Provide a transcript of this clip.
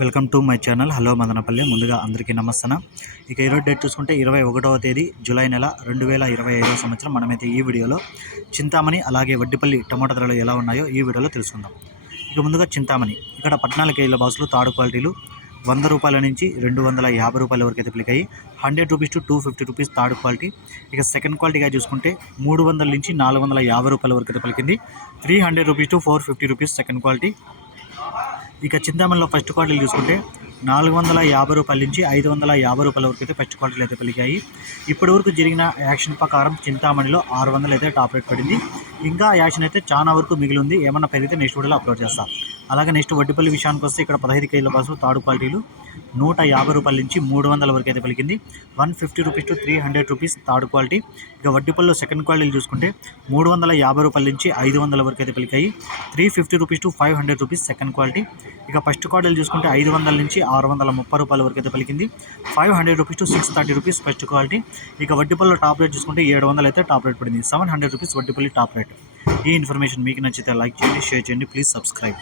Welcome to my channel. Hello Madanapalle. ముందుగా అందరికీ నమస్తే ఇక ఈరోజు డేట్ చూసుకుంటే ఇరవై ఒకటవ తేదీ జూలై నెల రెండు వేల ఇరవై ఐదవ సంవత్సరం. మనమైతే ఈ వీడియోలో చింతామణి అలాగే వడ్డిపల్లి టమాటా ధరలు ఎలా ఉన్నాయో ఈ వీడియోలో తెలుసుకుందాం. ఇక ముందుగా చింతామణి. ఇక్కడ పద్నాలుగు కేజీల బాసులు తాడు క్వాలిటీలు వంద రూపాయల నుంచి రెండు వందల యాభై రూపాయల వరకు అయితే పిలికాయి. Hundred rupees to two fifty rupees third quality. ఇక సెకండ్ క్వాలిటీగా చూసుకుంటే మూడు వందల నుంచి నాలుగు వందల యాభై రూపాయల వరకు అయితే పలికింది. Three hundred rupees to four fifty rupees second quality. ఇక చింతామణిలో ఫస్ట్ క్వార్టర్లు చూసుకుంటే నాలుగు వందల యాభై రూపాయల నుంచి ఐదు వందల యాభై రూపాయల వరకు అయితే ఫస్ట్ క్వార్టర్లు అయితే పెరిగాయి ఇప్పటి వరకు జరిగిన యాక్షన్ ప్రకారం చింతామణిలో ఆరు వందలు అయితే టాప్ రేట్ పడింది. ఇంకా యాక్షన్ అయితే చాలా వరకు మిగిలి ఉంది. ఏమన్నా పెరిగితే నెక్స్ట్ వీడియోలో అప్లోడ్ చేస్తా. అలాగే నెక్స్ట్ వడ్డిపల్లి విషయానికి వస్తే ఇక్కడ పదహైదు కేజీల బాసు తాడు క్వాలిటీలు నూట యాభై రూపాయల నుంచి మూడు వందల వరకు అయితే పలికింది. One fifty rupees to three hundred rupees third quality. ఇక వడ్డిపల్లిలో సెకండ్ క్వాలిటీలు చూసుకుంటే మూడు వందల యాభై రూపాయల నుంచి ఐదు వందల వరకు అయితే పలికాయి. Three fifty rupees to five hundred rupees second quality. ఇక ఫస్ట్ క్వాలిటీలు చూసుకుంటే ఐదు వందల నుంచి ఆరు వందల ముప్పై రూపాయల వరకు అయితే పలికింది. Five hundred rupees to six thirty rupees first quality. ఇక వడ్డీపల్లిలో టాప్ రేట్ చూసుకుంటే ఏడు వందలు అయితే టాప్ రేట్ పడింది. Seven hundred rupees Vaddipalli top rate. ఈ ఇన్ఫర్మేషన్ మీకు నచ్చితే లైక్ చేయండి షేర్ చేయండి ప్లీజ్ సబ్స్క్రైబ్.